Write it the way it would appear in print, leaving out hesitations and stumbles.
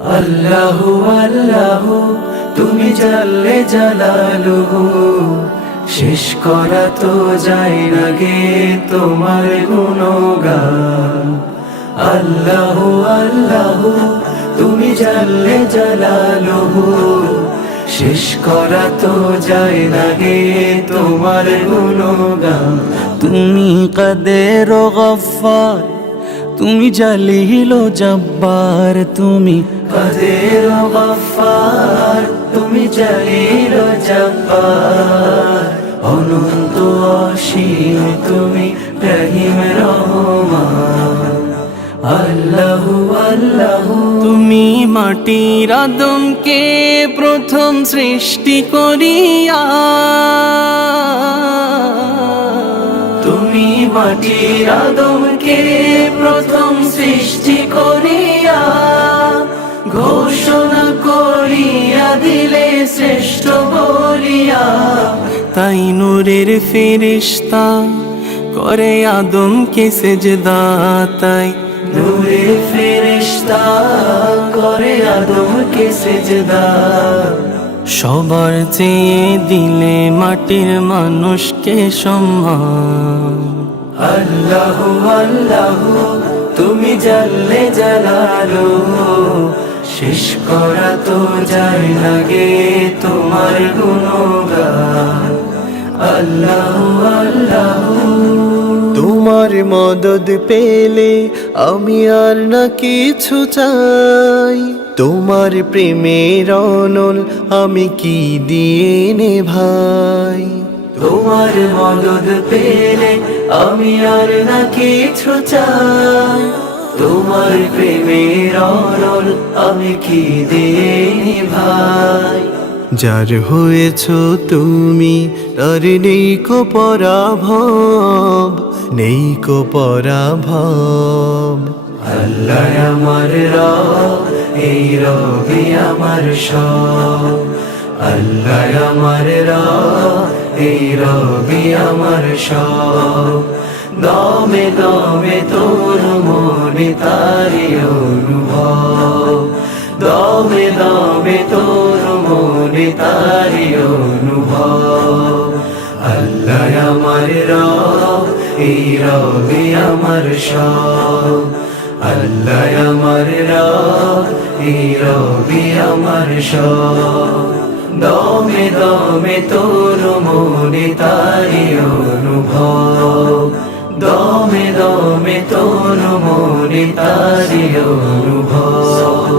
আল্লাহু আল্লাহু তুমি জাল্লে জালালুহু, শেষ করা তো যায় না গে তোমার গুণগান। আল্লাহু আল্লাহু তুমি জাল্লে জালালুহু, শেষ করা তো যায় না গে তোমার গুণগান। তুমি কাদের ও গফফার, তুমি জালিল ও জব্বার, তুমি কাদের ও গফফার, তুমি জালিল ও জব্বার। অনন্ত অসীম তুমি রহিম রহমান। আল্লাহু আল্লাহু তুমি মাটির আদমকে প্রথম সৃষ্টি করিয়া, তুমি মাটির আদমকে প্রথম সৃষ্টি করিয়া, ঘোষণা করিয়া দিলে শ্রেষ্ঠ বলিয়া। তাই নূরের ফেরেশতা করে আদমকে সেজদা, তাই নূরের ফেরেশতা করে আদমকে সেজদা। সবার চেয়ে দিলে মাটির মানুষকে সম্মান। আল্লাহু আল্লাহু তুমি জাল্লে জালালুহু, শেষ করা তো যায় না গে তোমার গুণগান। আল্লাহু আল্লাহু তোমার মদদ পেলে আমি আর না কিছু চাই, তোমার প্রেমের অনল আমি কি দিয়ে নে ভাই। তোমার মদদ পেলে আমি আর না কিছু চাই, তোমার প্রেমের অনল আমি কি দিয়ে ভাই। যার হয়েছ তুমি তার নেই কো পরাভব, নেই কো পরাভব। আল্লাহ আমার রব, এই রবি আমার সব। আল্লাহ আমার রব, এই রবি আমার সব। দমে দমে তোর মনে তারি অনুভব, দমে দমে তোর মনে তারি অনুভব। আল্লাহ আমার রব, এই রবি আমার সব। আল্লাহ আমার রব, এই রবি আমার সব। দমে দমে তোর মনে তারি অনুভব, দমে দমে তোর মনে তারি অনুভব।